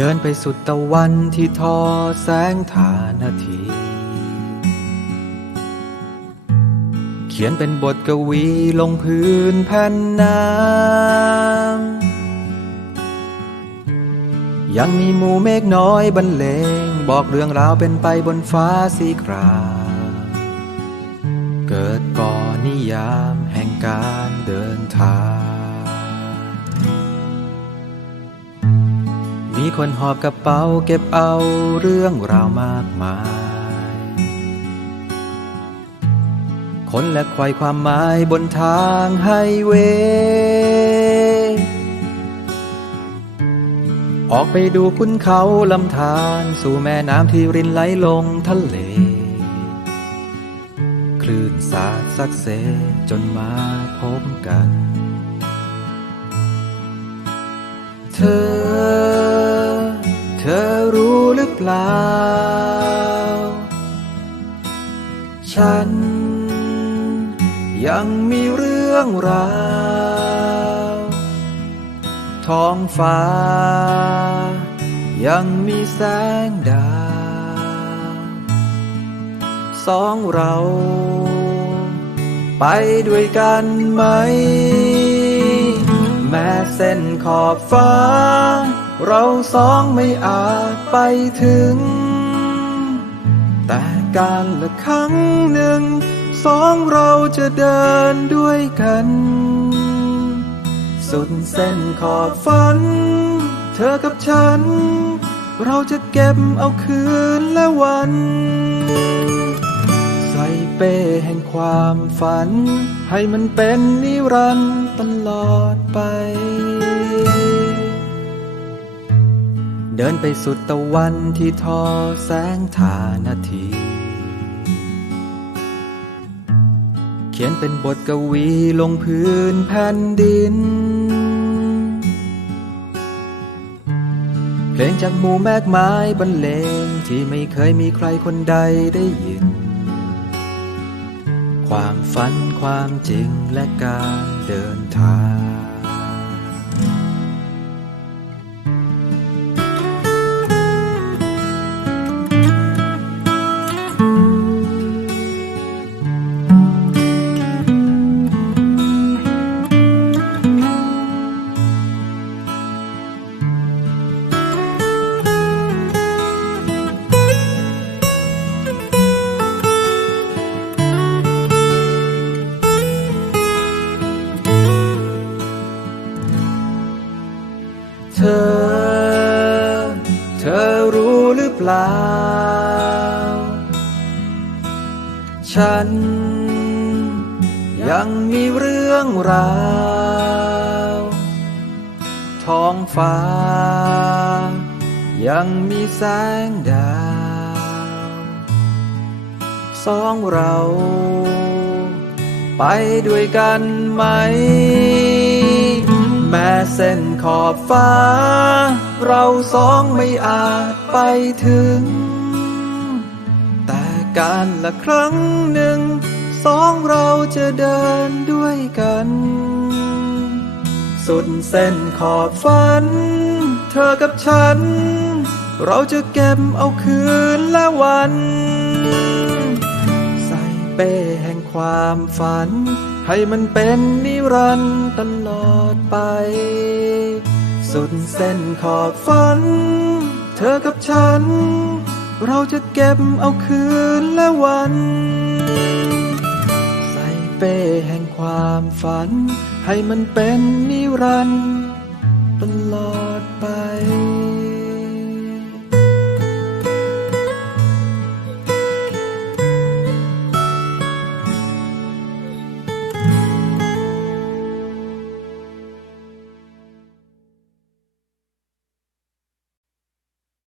เดินไปสุดตะวันที่ทอแสงฐานาที เขียนเป็นบทกวีลงพื้นแผ่นน้ำยังมีหมู่เมฆน้อยบรรเลง บอกเรื่องราวเป็นไปบนฟ้าสีครามเกิดก่อนนิยามแห่งการเดินทาง มีคนหอบกระเป๋าเก็บเอาเรื่องราวมากมาย คนและควายความหมายบนทางไฮเวย์ออกไปดูคุณเขาลำธารสู่แม่น้ำที่รินไหลลงทะเล คลื่นสาดซักเซจนมาพบกัน รู้หรือเปล่าฉันยังมีเรื่องราวท้องฟ้า ยังมีแสงดาวสองเรา ไปด้วยกันไหม แม้เส้นขอบฟ้า เราสองไม่อาจไปถึง แต่การละครั้งหนึ่ง สองเราจะเดินด้วยกัน สุดเส้นขอบฝัน เธอกับฉัน เราจะเก็บเอาคืนและวัน ใส่เป้แห่งความฝัน ให้มันเป็นนิรันดร์ตลอดไป เดินไปสุดตะวันที่ทอแสงฐานาที เขียนเป็นบทกวีลงพื้นแผ่นดิน เพลงจากหมู่แมกไม้บรรเลงที่ไม่เคยมีใครคนใดได้ยิน ความฝันความจริงและการเดินทาง รู้หรือเปล่า ฉันยังมีเรื่องราวท้องฟ้า ยังมีแสงดาวสองเรา ไปด้วยกันไหม แม้เส้นขอบฟ้า เราสองไม่อาจไปถึง แต่การละครั้งหนึ่ง สองเราจะเดินด้วยกัน สุดเส้นขอบฝัน เธอกับฉัน เราจะเก็บเอาคืนและวัน ใส่เป้แห่งความฝัน ให้มันเป็นนิรันดร์ตลอดไป สุดเส้นขอบฝัน เธอกับฉัน เราจะเก็บเอาคืนและวัน ใส่เป้แห่งความฝัน ให้มันเป็นนิรันดร์